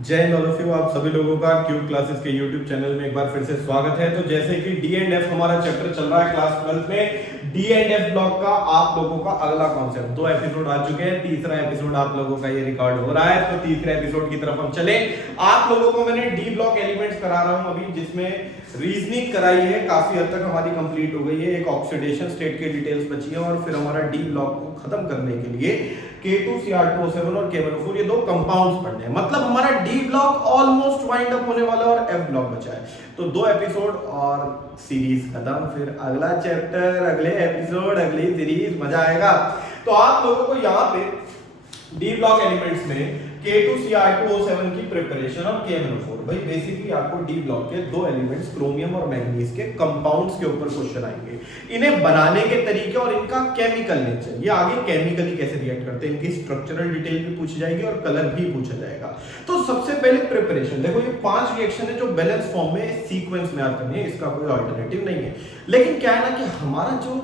जय Hind all of you. आप सभी लोगों का क्यूब क्लासेस के यूट्यूब चैनल में एक बार फिर से स्वागत है। तो जैसे कि डी एंड एफ हमारा चैप्टर चल रहा है क्लास 12 में, डी एंड एफ ब्लॉक का आप लोगों का अगला कॉन्सेप्ट 2 एपिसोड आ चुके हैं। तीसरा एपिसोड आप लोगों का ये रिकॉर्ड हो रहा है, तो तीसरे एपिसोड की तरफ हम चले। आप लोगों को मैंने डी ब्लॉक एलिमेंट्स करा रहा हूं अभी, जिसमें रीजनिंग कराई है, काफी हद तक हमारी कंप्लीट हो गई है। एक ऑक्सीडेशन स्टेट की डिटेल्स बची है और फिर हमारा डी ब्लॉक को खत्म करने के लिए K2Cr2O7 और K1O4 ये दो कंपाउंड्स पढ़ने हैं। मतलब हमारा D block almost wind up होने वाला है और एफ ब्लॉक बचा है। तो 2 एपिसोड और सीरीज खत्म, फिर अगला चैप्टर, अगले एपिसोड, अगली सीरीज, मजा आएगा। तो आप लोगों को यहाँ पे डी ब्लॉक एलिमेंट्स में K2Cr2O7 की प्रिपरेशन और KMnO4, भाई बेसिकली आपको डी ब्लॉक के 2 एलिमेंट्स क्रोमियम और मैंगनीज के कंपाउंड्स के ऊपर क्वेश्चन आएंगे। इन्हें बनाने के तरीके और इनका केमिकल नेचर, ये आगे केमिकली कैसे रिएक्ट करते हैं, इनकी स्ट्रक्चरल डिटेल भी पूछी जाएगी और कलर भी पूछा जाएगा। तो सबसे पहले प्रिपरेशन, देखो ये 5 रिएक्शन है जो बैलेंस फॉर्म में सीक्वेंस में याद करनी है, इसका कोई अल्टरनेटिव नहीं है। लेकिन क्या है ना कि हमारा जो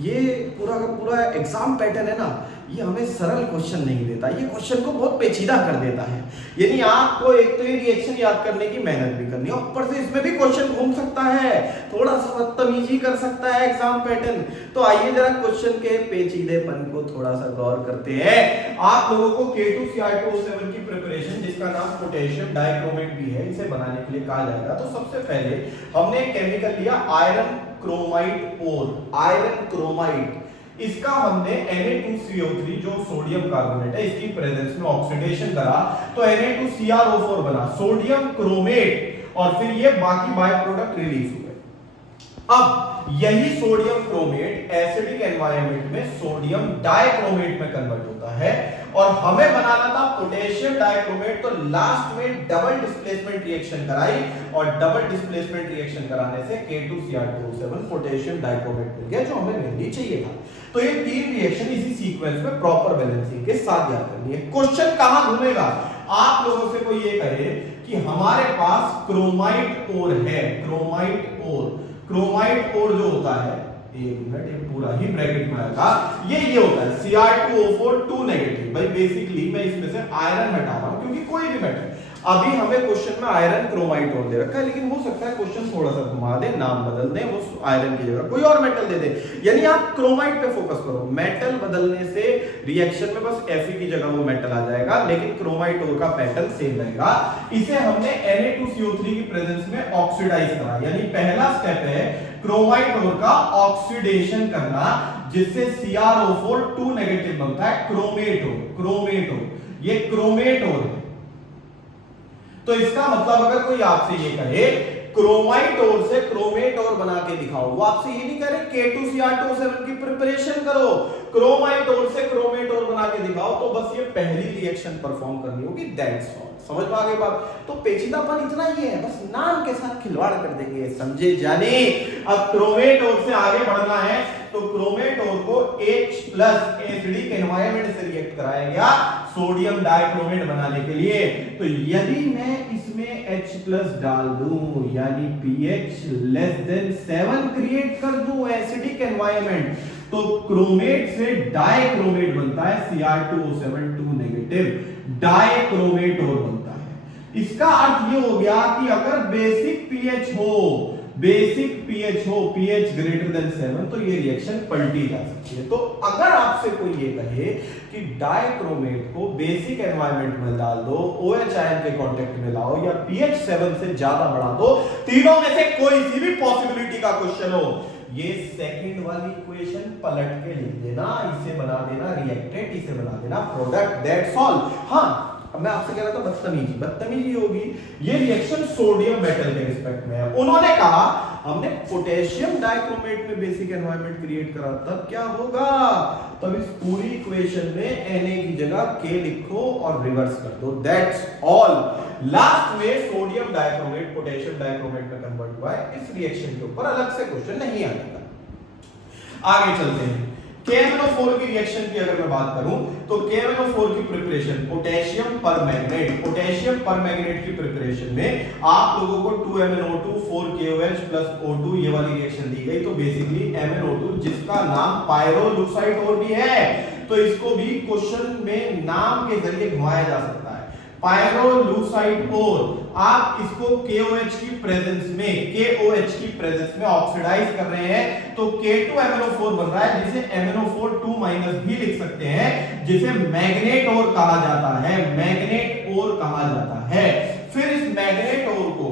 ये पूरा का पूरा एग्जाम पैटर्न है ना, ये हमें सरल क्वेश्चन नहीं देता, ये क्वेश्चन को बहुत पेचीदा कर देता है। यानी आपको एक तो ये रिएक्शन याद करने की मेहनत भी करनी है, ऊपर से इसमें भी क्वेश्चन घूम सकता है, थोड़ा सा बदतमीजी कर सकता है एग्जाम पैटर्न। तो आइए जरा क्वेश्चन के पेचीदेपन को थोड़ा सा गौर करते हैं। आप लोगों को K2Cr2O7 की प्रिपरेशन, जिसका नाम पोटेशियम डाइक्रोमेट भी है, इसे बनाने के लिए कहा जाएगा। तो सबसे पहले हमने केमिकल लिया आयरन क्रोमाइड ओर, आयरन क्रोमाइड। इसका हमने Na2CO3 जो सोडियम कार्बोनेट है, इसकी प्रेजेंस में ऑक्सीडेशन करा तो Na2CrO4 बना, सोडियम क्रोमेट, और फिर ये बाकी बाय प्रोडक्ट रिलीज हुए। अब यही सोडियम क्रोमेट एसिडिक एनवायरनमेंट में सोडियम डाइक्रोमेट में कन्वर्ट होता है और हमें बनाना था पोटेशियम डाइक्रोमेट। तो लास्ट में डबल डिस्प्लेसमेंट रिएक्शन कराई और डबल डिस्प्लेसमेंट रिएक्शन कराने से K2Cr2O7 पोटेशियम डाइक्रोमेट मिल गया, जो हमें मेनली चाहिए था। तो ये 3 रिएक्शन इसी सीक्वेंस में प्रॉपर बैलेंसिंग के साथ याद करनी है। क्वेश्चन कहां घूमेगा, आप लोगों से कोई ये कहे कि हमारे पास क्रोमाइड ओर है, क्रोमाइड ओर, क्रोमाइड ओर जो होता है, एक मिनट, ये पूरा ही ब्रैकेट में आएगा, ये होता है Cr2O4 2 नेगेटिव। भाई बेसिकली मैं इसमें से आयरन हटा रहा हूं क्योंकि कोई भी मेटल, अभी हमें क्वेश्चन में आयरन क्रोमाइड ओर दे रखा है, लेकिन हो सकता है क्वेश्चन थोड़ा सा घुमा दे, नाम बदल दे, वो आयरन की जगह कोई और मेटल दे दे। यानी आप क्रोमाइड पे फोकस करो, मेटल बदलने से रिएक्शन में बस Fe की जगह वो मेटल आ जाएगा, लेकिन क्रोमाइड ओर का पैटर्न सेम रहेगा। इसे हमने Na2CO3 की प्रेजेंस में ऑक्सीडाइज करा, यानी पहला स्टेप है क्रोमाइड ओर का ऑक्सीडेशन करना, जिससे CrO4 2 नेगेटिव बनता है, क्रोमेट ओर, क्रोमेट ओर, ये क्रोमेट ओर है। तो इसका मतलब अगर कोई आपसे ये कहे क्रोमाइड ओर से क्रोमेट ओर बना के दिखाओ, वो आपसे ये नहीं कह रहे K2Cr2O7 की प्रिपरेशन करो, क्रोमाइड ओर से क्रोमेट ओर बना के दिखाओ, तो बस ये पहली रिएक्शन परफॉर्म करनी होगी, दैट्स ऑल। समझ में आ गई बात? तो पेचीदापन इतना ही है, बस नाम के साथ खिलवाड़ कर देंगे, समझे जाने। अब क्रोमेट ओर से आगे बढ़ना है, तो क्रोमेट ओर को H+ एसिडिक एनवायरनमेंट से रिएक्ट कराया गया सोडियम डाइक्रोमेट बनाने के लिए। तो यदि मैं इसमें H+ डाल दूं, यानी pH <7 क्रिएट कर दूं एसिडिक एनवायरनमेंट, तो क्रोमेट से डाइक्रोमेट बनता है, Cr2O7 2 नेगेटिव डाइक्रोमेट और बनता है। इसका अर्थ ये हो गया कि अगर बेसिक pH हो, बेसिक pH हो, pH > 7, तो ये रिएक्शन पलटी जा सकती है। तो अगर आपसे कोई ये कहे कि डाइक्रोमेट को बेसिक एनवायरनमेंट में डाल दो, OH आयन के कांटेक्ट में लाओ, या pH 7 से ज्यादा बढ़ा दो, तीनों में से कोई सी भी पॉसिबिलिटी का क्वेश्चन हो, ये सेकंड वाली इक्वेशन पलट के लिख देना, इसे बना देना रिएक्टेंट, इसे बना देना प्रोडक्ट, दैट्स ऑल। हाँ, अब मैं आपसे कह रहा था बदतमीजी होगी। ये रिएक्शन सोडियम मेटल के रिस्पेक्ट में है। उन्होंने कहा हमने पोटेशियम डाइक्रोमेट में बेसिक एनवायरनमेंट क्रिएट करा, तब क्या होगा, तब इस पूरी इक्वेशन में Na की जगह K लिखो और रिवर्स कर दो, दैट्स ऑल। लास्ट में सोडियम डाइक्रोमेट पोटेशियम डाइक्रोमेट में कन्वर्ट हुआ है, इस रिएक्शन के ऊपर अलग से क्वेश्चन नहीं आएगा। आगे चलते हैं। KMnO4 की रिएक्शन की अगर मैं बात करूं, तो KMnO4 की preparation potassium permanganate, potassium permanganate की प्रिपरेशन में आप लोगों को 2MnO2 4KOH + O2 ये वाली रिएक्शन दी गई। तो बेसिकली MnO2, जिसका नाम पायरोलुसाइड और भी है, तो इसको भी क्वेश्चन में नाम के जरिए घुमाया जा सकता है। पायरोलूसाइड ओर आप इसको KOH की प्रेजेंस में ऑक्सीडाइज कर रहे हैं तो K2MnO4 बन रहा है, जिसे MnO4 2- भी लिख सकते हैं, जिसे मैग्नेट ओर कहा जाता है, मैग्नेट ओर कहा जाता है। फिर इस मैग्नेट ओर को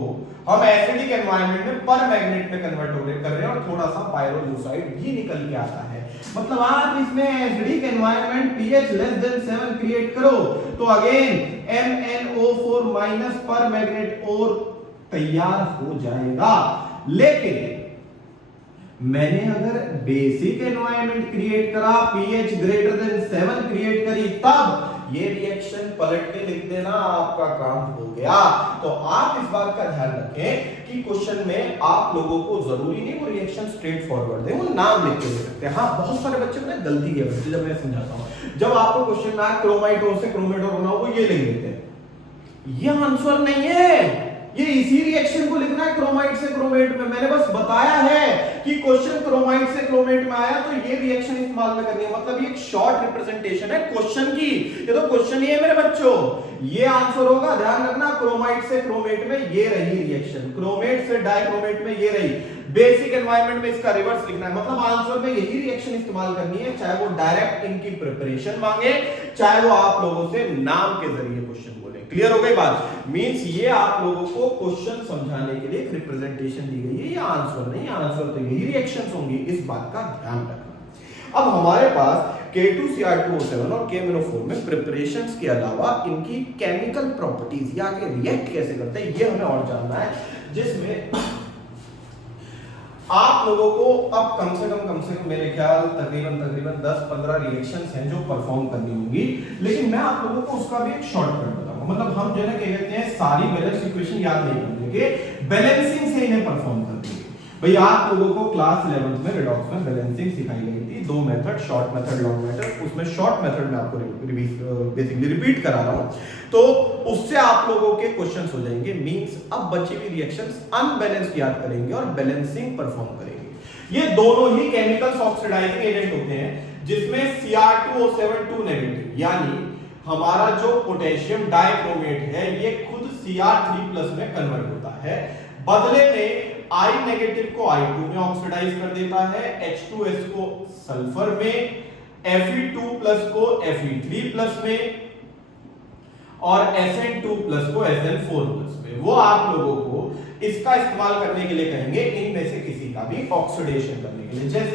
हम एसिडिक एनवायरनमेंट में पर मैग्नेट में कन्वर्ट कर रहे हैं और थोड़ा सा पायरोलूसाइड भी निकल के आता है। मतलब आप इसमें acidic environment pH less than 7 create करो तो अगेन MnO4- पर मैग्नेट और तैयार हो जाएगा। लेकिन मैंने अगर बेसिक एनवायरनमेंट क्रिएट करा, pH ग्रेटर देन 7 क्रिएट करी, तब ये रिएक्शन पलट के लिख देना, आपका काम हो गया। तो आप इस बात का ध्यान रखें कि क्वेश्चन में आप लोगों को जरूरी नहीं वो रिएक्शन स्ट्रेट फॉरवर्ड दे, वो नाम लिख के दे सकते हैं। हाँ, बहुत सारे बच्चे ना गलती है बच्चे, जब मैं समझाता हूं, जब आपको क्वेश्चन में क्रोमाइट ओर से क्रोमेट ओर बनाओ, वो ये लिख देते हैं, ये आंसर नहीं है, ये इसी रिएक्शन को लिखना है क्रोमाइट से क्रोमेट में। मैंने बस बताया है कि क्वेश्चन क्रोमाइट से क्रोमेट में आया तो ये रिएक्शन इस्तेमाल में करनी है, मतलब ये एक शॉर्ट रिप्रेजेंटेशन है क्वेश्चन की। ये तो क्वेश्चन ही है मेरे बच्चों, ये आंसर होगा, ध्यान रखना। क्रोमाइट से क्रोमेट में ये रही रिएक्शन, क्रोमेट से डाइक्रोमेट में ये रही। बेसिक एनवायरनमेंट में इसका रिवर्स लिखना है, मतलब आंसर में यही रिएक्शन इस्तेमाल करनी है, चाहे वो डायरेक्ट इनकी प्रिपरेशन मांगे, चाहे वो आप लोगों से नाम के जरिए क्वेश्चन बोले। क्लियर हो गई बात? मींस ये आप लोगों को क्वेश्चन समझाने के लिए एक रिप्रेजेंटेशन दी गई है, ये आंसर नहीं, आंसर तो यही रिएक्शंस होंगी, इस बात का ध्यान रखना। अब हमारे पास K2Cr2O7 और KMnO4 में प्रिपरेशंस के अलावा इनकी केमिकल प्रॉपर्टीज या के रिएक्ट कैसे करते हैं ये हमें और जानना है, जिसमें आप लोगों को अब कम से कम मेरे ख्याल तकरीबन 10-15 रिएक्शंस हैं जो परफॉर्म करनी होंगी, लेकिन मैं आप लोगों को उसका भी एक शॉर्टकट बताऊंगा। मतलब हम जो है क्या कहते हैं, सारी बैलेंस इक्वेशन याद नहीं कर लेंगे, बैलेंसिंग से इन्हें परफॉर्म कर देंगे। भाई आप लोगों को क्लास 11th में रिडॉक्स में बैलेंसिंग सिखाई गई थी, दो method, short method, long method. उसमें शॉर्ट मेथड में आपको बेसिकली रिपीट करा रहा हूं, तो उससे आप लोगों के क्वेश्चंस हो जाएंगे। मींस अब बची हुई रिएक्शंस अनबैलेंस्ड याद करेंगे और बैलेंसिंग परफॉर्म करेंगे। ये दोनों ही केमिकल्स ऑक्सीडाइजिंग एजेंट होते हैं, जिसमें Cr2O7 2 नेगेटिव, यानी हमारा जो पोटेशियम डाइक्रोमेट है ये खुद Cr3+ में कन्वर्ट होता है, बदले में I नेगेटिव को I2 में ऑक्सीडाइज कर देता है, H2S को सल्फर में, Fe2+ को Fe3+ में और Sn2+ को Sn4+ में। वो आप लोगों को इसका इस्तेमाल करने के लिए कहेंगे, इनमें से किसी का भी ऑक्सीडेशन करने के लिए। जैसे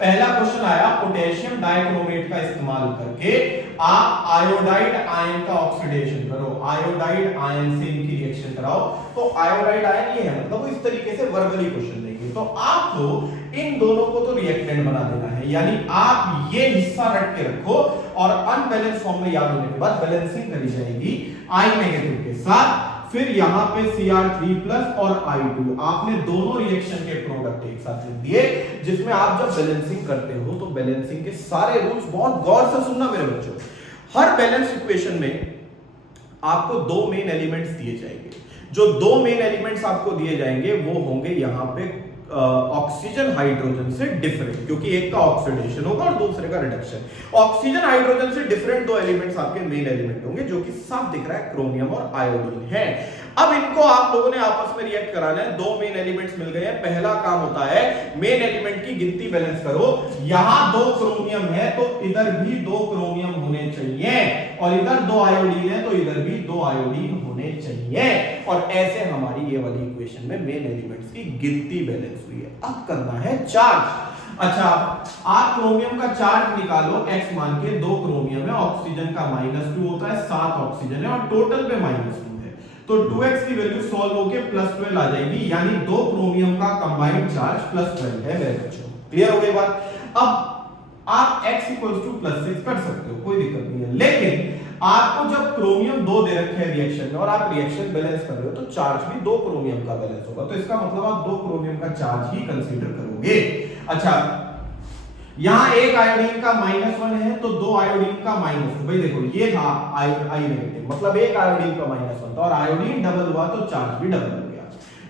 पहला क्वेश्चन आया, पोटेशियम डाइक्रोमेट का इस्तेमाल करके आप आयोडाइड आयन का ऑक्सीडेशन करो, आयोडाइड आयन से इनकी रिएक्शन कराओ। तो आयोडाइड आयन ये है, मतलब वो इस तरीके से वर्बली क्वेश्चन देंगे, तो आपको इन दोनों को तो रिएक्टेंट बना देना है, यानी आप ये हिस्सा रट के रखो और अनबैलेंस फॉर्म में याद होने के बाद बैलेंसिंग करी जाएगी I नेगेटिव के साथ। फिर यहां पे Cr3+ और I2, आपने दोनों रिएक्शन के प्रोडक्ट एक साथ लिख दिए, जिसमें आप जब बैलेंसिंग करते हो तो बैलेंसिंग के सारे रूल्स बहुत गौर से सुनना मेरे बच्चों। हर बैलेंस इक्वेशन में आपको दो मेन एलिमेंट्स दिए जाएंगे। जो दो मेन एलिमेंट्स आपको दिए जाएंगे वो होंगे यहां पे ऑक्सीजन हाइड्रोजन से डिफरेंट, क्योंकि एक का ऑक्सीडेशन होगा और दूसरे का रिडक्शन। ऑक्सीजन हाइड्रोजन से डिफरेंट दो एलिमेंट्स आपके मेन एलिमेंट होंगे, जो कि साफ दिख रहा है क्रोमियम और आयोडीन है। अब इनको आप लोगों ने आपस में रिएक्ट कराना है, दो मेन एलिमेंट्स मिल गए हैं। पहला काम होता है मेन एलिमेंट की गिनती बैलेंस करो। यहां दो क्रोमियम है तो इधर भी दो क्रोमियम होने चाहिए, और इधर दो आयोडीन है तो इधर भी दो आयोडीन होने चाहिए, और ऐसे हमारी ये वाली इक्वेशन में मेन एलिमेंट्स की गिनती बैलेंस हुई है। अब करना है चार्ज। अच्छा, आप क्रोमियम का चार्ज निकालो, x मान के, दो क्रोमियम है, ऑक्सीजन का -2 होता है, 7 ऑक्सीजन है और टोटल पे -2 है, तो 2x की वैल्यू सॉल्व होके +12 आ जाएगी, यानी दो क्रोमियम का कंबाइंड चार्ज +12 है मेरे बच्चों। क्लियर हो गई बात? अब आप x +6 कर सकते हो, कोई दिक्कत नहीं है, लेकिन आपको जब क्रोमियम 2 दे रखे हैं रिएक्शन में और आप रिएक्शन बैलेंस कर रहे हो तो चार्ज भी दो क्रोमियम का बैलेंस होगा, तो इसका मतलब आप दो क्रोमियम का चार्ज ही कंसीडर करोगे। अच्छा, यहां एक आयोडीन का -1 है तो दो आयोडीन का -2। भाई देखो ये था I नेगेटिव, मतलब एक आयोडीन का -1 था, और आयोडीन डबल हुआ तो चार्ज भी डबल हो गया।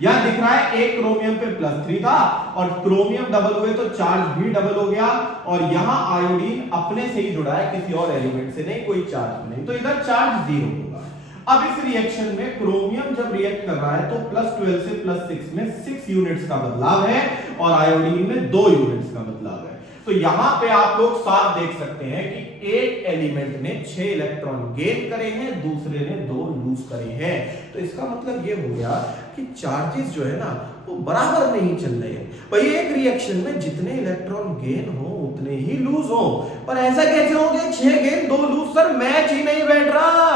यहां दिख रहा है एक क्रोमियम पे +3 था और क्रोमियम डबल हुए तो चार्ज भी डबल हो गया, और यहां आयोडीन अपने से ही जुड़ा है, किसी और एलिमेंट से नहीं, कोई चार्ज नहीं, तो इधर चार्ज 0 होगा। अब इस रिएक्शन में क्रोमियम जब रिएक्ट कर रहा है तो +12 से +6 में 6 यूनिट्स का बदलाव है और आयोडीन में 2 यूनिट्स का बदलाव है। तो यहां पे आप लोग साफ देख सकते हैं कि एक एलिमेंट ने 6 इलेक्ट्रॉन गेन करे हैं, दूसरे ने 2 लूज करे हैं। तो इसका मतलब ये हो गया कि चार्जेस जो है ना वो बराबर नहीं चल रहे हैं। भाई एक रिएक्शन में जितने इलेक्ट्रॉन गेन हो उतने ही लूज हो, पर ऐसा कैसे हो गया 6 गेन 2 लूज? सर मैच ही नहीं बैठ रहा,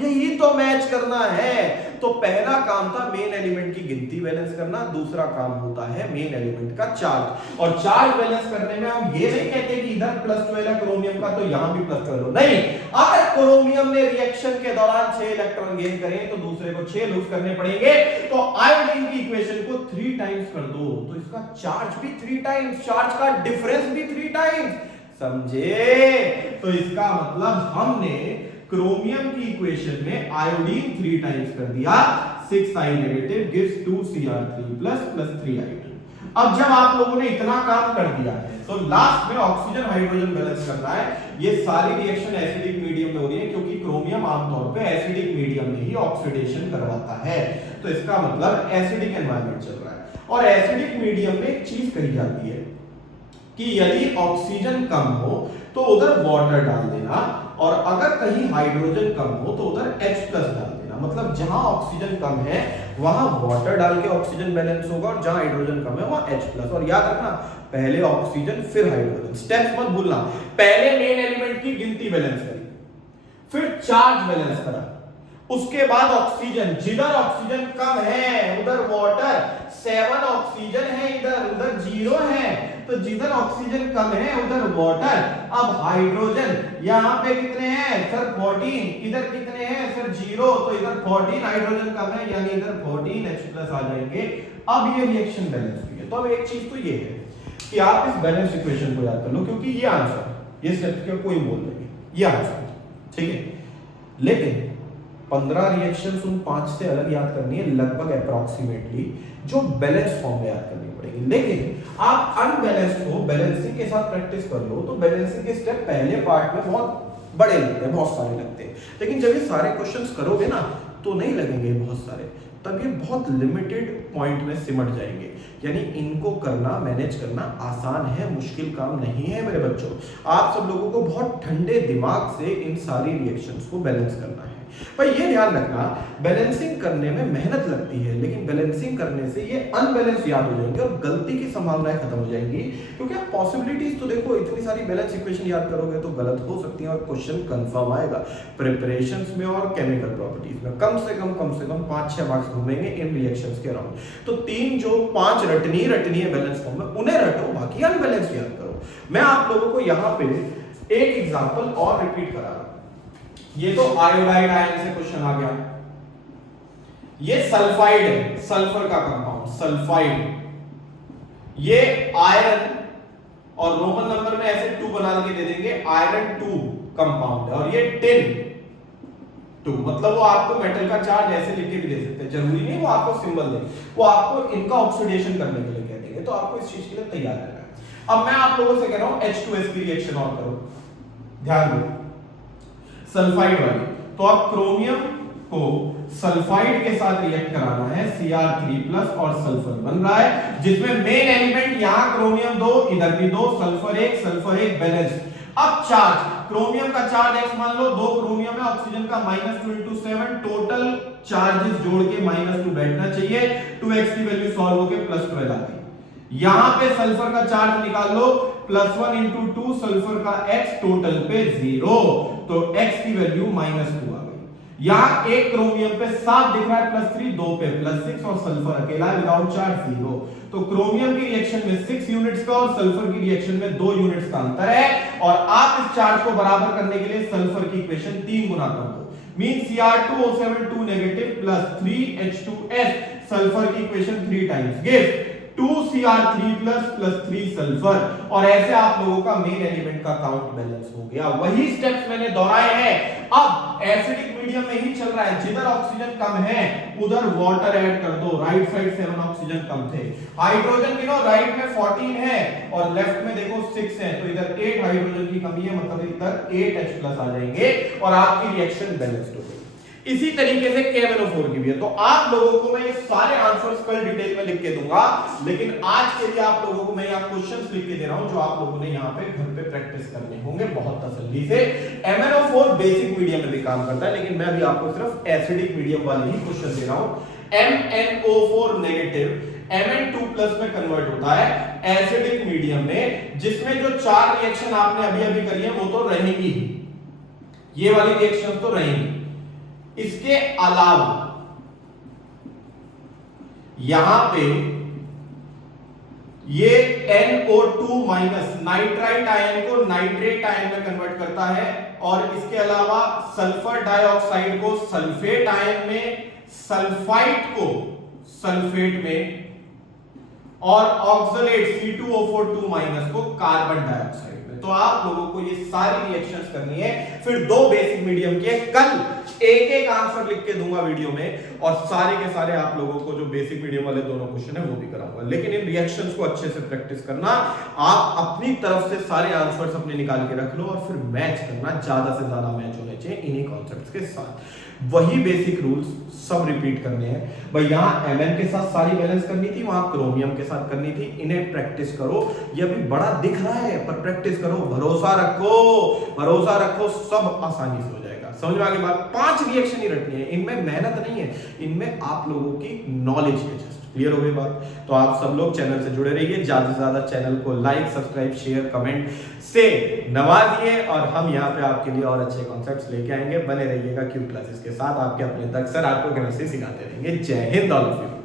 यही तो मैच करना है। तो पहला काम था मेन एलिमेंट की गिनती बैलेंस करना, दूसरा काम होता है मेन एलिमेंट का चार्ज। और चार्ज बैलेंस करने में हम ये नहीं कहते कि इधर +12 है क्रोमियम का तो यहां भी +12 हो, नहीं। अगर क्रोमियम ने रिएक्शन के दौरान 6 इलेक्ट्रॉन गेन करे तो दूसरे को 6 लूज करने पड़ेंगे। तो आयोडीन की इक्वेशन को 3 टाइम्स कर दो तो इसका चार्ज भी 3 टाइम्स, चार्ज का डिफरेंस भी 3 टाइम्स, समझे? तो इसका मतलब हमने क्रोमियम की इक्वेशन में आयोडीन 3 टाइम्स कर दिया, 6i negative gives 2Cr3 plus 3i2। अब जब आप लोगों ने इतना काम कर दिया है तो लास्ट में ऑक्सीजन हाइड्रोजन बैलेंस करना है। ये सारी रिएक्शन एसिडिक मीडियम में हो रही है क्योंकि क्रोमियम आमतौर पे एसिडिक मीडियम में ही ऑक्सीडेशन करवाता है। तो इसका मतलब एसिडिक एनवायरनमेंट चल रहा है और एसिडिक मीडियम में एक चीज कही जाती है कि यदि ऑक्सीजन कम हो तो उधर वाटर डाल देना और अगर कहीं हाइड्रोजन कम हो तो उधर H+ डाल देना। मतलब जहां ऑक्सीजन कम है वहां वाटर डाल के ऑक्सीजन बैलेंस होगा और जहां हाइड्रोजन कम है वहां H+। और याद रखना पहले ऑक्सीजन फिर हाइड्रोजन, स्टेप्स मत भूलना। पहले मेन एलिमेंट की गिनती बैलेंस करी, फिर चार्ज बैलेंस करा, उसके बाद ऑक्सीजन, जिधर ऑक्सीजन कम है उधर वाटर, 7 ऑक्सीजन है इधर, उधर 0 है, तो जिधर ऑक्सीजन कम है उधर वाटर। अब हाइड्रोजन यहां पे कितने हैं सर 14, इधर कितने हैं सर 0, तो इधर 14 हाइड्रोजन कम है यानी इधर 14 H+ आ जाएंगे। अब ये रिएक्शन बैलेंस हुई है। तो अब एक चीज तो ये है कि आप इस बैलेंस इक्वेशन को याद कर लो क्योंकि ये आंसर, ये स्टेप के कोई बोल देंगे ये आंसर, ठीक है। लेकिन 15 रिएक्शंस उन 5 से अलग याद करनी है लगभग अप्रॉक्सीमेटली, जो बैलेंस फॉर्म में याद करनी पड़ेगी। लेकिन आप अनबैलेंस्ड हो, बैलेंसिंग के साथ प्रैक्टिस कर लो तो बैलेंसिंग के स्टेप पहले पार्ट में बहुत बड़े लगते हैं, बहुत सारे लगते हैं, लेकिन जब ये सारे क्वेश्चंस करोगे ना तो नहीं लगेंगे बहुत सारे, तब ये बहुत लिमिटेड पॉइंट में सिमट जाएंगे। यानी इनको करना, मैनेज करना आसान है, मुश्किल काम नहीं है मेरे बच्चों। आप सब लोगों को बहुत ठंडे दिमाग से इन सारी रिएक्शंस को बैलेंस करना है। पर ये ध्यान रखना बैलेंसिंग करने में मेहनत लगती है, लेकिन बैलेंसिंग करने से ये अनबैलेंस याद हो जाएंगे और गलती की संभावनाएं खत्म हो जाएंगी। क्योंकि आप पॉसिबिलिटीज तो देखो, इतनी सारी बैलेंस इक्वेशन याद करोगे तो गलत हो सकती है और क्वेश्चन कंफर्म आएगा। प्रिपरेशंस में और केमिकल प्रॉपर्टीज में कम से कम 5-6 मार्क्स घूमेंगे इन रिएक्शंस के अराउंड। तो 3 जो 5 रटनी है बैलेंस फॉर्म में, उन्हें रटो, बाकी अनबैलेंस याद करो। मैं आप लोगों को यहाँ पे एक एग्जाम्पल और रिपीट करा रहा हूं। ये तो आयोडाइड आयन से क्वेश्चन आ गया, ये सल्फाइड है, सल्फर का कंपाउंड सल्फाइड, ये आयरन और रोमन नंबर में ऐसे 2 बना के दे देंगे, आयरन 2 कंपाउंड है और ये टिन 2। मतलब वो आपको मेटल का चार्ज ऐसे लिख के भी दे सकते हैं, जरूरी नहीं वो आपको सिंबल दे, वो आपको इनका ऑक्सीडेशन करने के लिए कह देंगे। तो आपको इस चीज के लिए तैयार रहना है। अब मैं आप लोगों से कह रहा हूं H2S की रिएक्शन और करो, ध्यान दो सल्फाइड वाली। तो अब क्रोमियम को सल्फाइड के साथ रिएक्ट कराना है, Cr3+ और सल्फर बन रहा है, जिसमें मेन एलिमेंट यहां क्रोमियम 2, इधर भी 2, सल्फर 1 बैलेंस। अब चार्ज, क्रोमियम का चार्ज x मान लो, 2 क्रोमियम है, ऑक्सीजन का -2 × 7, टोटल चार्जेस जोड़ के -2 बैठना चाहिए। 2x की वैल्यू सॉल्व होके +12 आ गई। यहां पे सल्फर का चार्ज निकाल लो, +1 × 2 सल्फर का x, टोटल पे 0, तो x की वैल्यू -2 आ गई। यहां एक क्रोमियम पे 7 दिख रहा है, +3, 2 पे +6 और सल्फर अकेला है विदाउट चार्ज 0। तो क्रोमियम की रिएक्शन में 6 यूनिट्स का और सल्फर की रिएक्शन में 2 यूनिट्स का अंतर है। और आप इस चार्ज को बराबर करने के लिए सल्फर की इक्वेशन 3 गुना कर दो, mean Cr2O7 2 negative plus 3H2S, sulphur की equation 3 times give 2Cr3+ plus 3 sulphur. और ऐसे आप लोगों का मेन एलिमेंट का काउंट बैलेंस हो गया। वही स्टेप्स मैंने दोहराए हैं। अब एसिडिक मीडियम में ही चल रहा है, जिधर ऑक्सीजन कम है उधर वाटर ऐड कर दो। राइट साइड 7 ऑक्सीजन कम थे, हाइड्रोजन गिनो, राइट में 14 है और लेफ्ट में देखो 6 है, तो इधर 8 हाइड्रोजन की कमी है, मतलब इधर 8H+ आ जाएंगे और आपकी रिएक्शन बैलेंस्ड हो गई। इसी तरीके से KMnO4 की भी है। तो आप लोगों को मैं ये सारे आंसर्स कल डिटेल में लिख के दूंगा, लेकिन आज के लिए आप लोगों को मैं यहाँ क्वेश्चंस लिख के दे रहा हूं जो आप लोगों ने यहाँ पे घर पे प्रैक्टिस करने होंगे बहुत तसल्ली से। MnO4 बेसिक मीडियम में भी काम करता है, लेकिन मैं अभी आपको सिर्फ एसिडिक मीडियम वाले ही क्वेश्चन दे रहा हूं। MnO4 नेगेटिव Mn2+ में कन्वर्ट होता है एसिडिक मीडियम में, जिसमें जो 4 रिएक्शन आपने अभी अभी करी है वो तो रहेंगी, ये वाली रिएक्शन तो रहेंगी। इसके अलावा यहां पे ये NO2- नाइट्राइट आयन को नाइट्रेट आयन में कन्वर्ट करता है, और इसके अलावा सल्फर डाइऑक्साइड को सल्फेट आयन में, सल्फाइड को सल्फेट में, और ऑक्सलेट C2O4 को कार्बन डाइऑक्साइड में। तो आप लोगों को ये सारी रिएक्शंस करनी है, फिर 2 बेसिक मीडियम के कल एक एक आंसर लिख के दूंगा वीडियो में, और सारे के सारे आप लोगों को जो बेसिक मीडियम वाले दोनों क्वेश्चन है वो भी कराऊंगा। लेकिन इन रिएक्शंस को अच्छे से प्रैक्टिस करना, आप अपनी तरफ से सारे आंसर्स अपने निकाल के रख लो, और फिर मैच करना, ज्यादा से ज्यादा मैच होने चाहिए इन्हीं कॉन्सेप्ट्स के साथ। वही बेसिक रूल्स सब रिपीट करने हैं भाई। यहां Mn के साथ सारी बैलेंस करनी थी, वहां क्रोमियम के साथ करनी थी। इन्हें प्रैक्टिस करो, ये अभी बड़ा दिख रहा है पर प्रैक्टिस करो, भरोसा रखो, सब आसानी से हो जाएगा। समझ में आ गई बात? 5 रिएक्शन ही रटनी है, इनमें मेहनत नहीं है, इनमें आप लोगों की नॉलेज है। जस्ट क्लियर हो गई बात? तो आप सब लोग चैनल से जुड़े रहिए, ज्यादा से ज्यादा चैनल को लाइक, सब्सक्राइब, शेयर, कमेंट से नवाजिए, और हम यहाँ पे आपके लिए और अच्छे कॉन्सेप्ट्स लेके आएंगे। बने रहिएगा क्यू क्लासेस के साथ, आपके अपने तक सर आपको केमिस्ट्री सिखाते रहेंगे। जय हिंद ऑल ऑफ यू।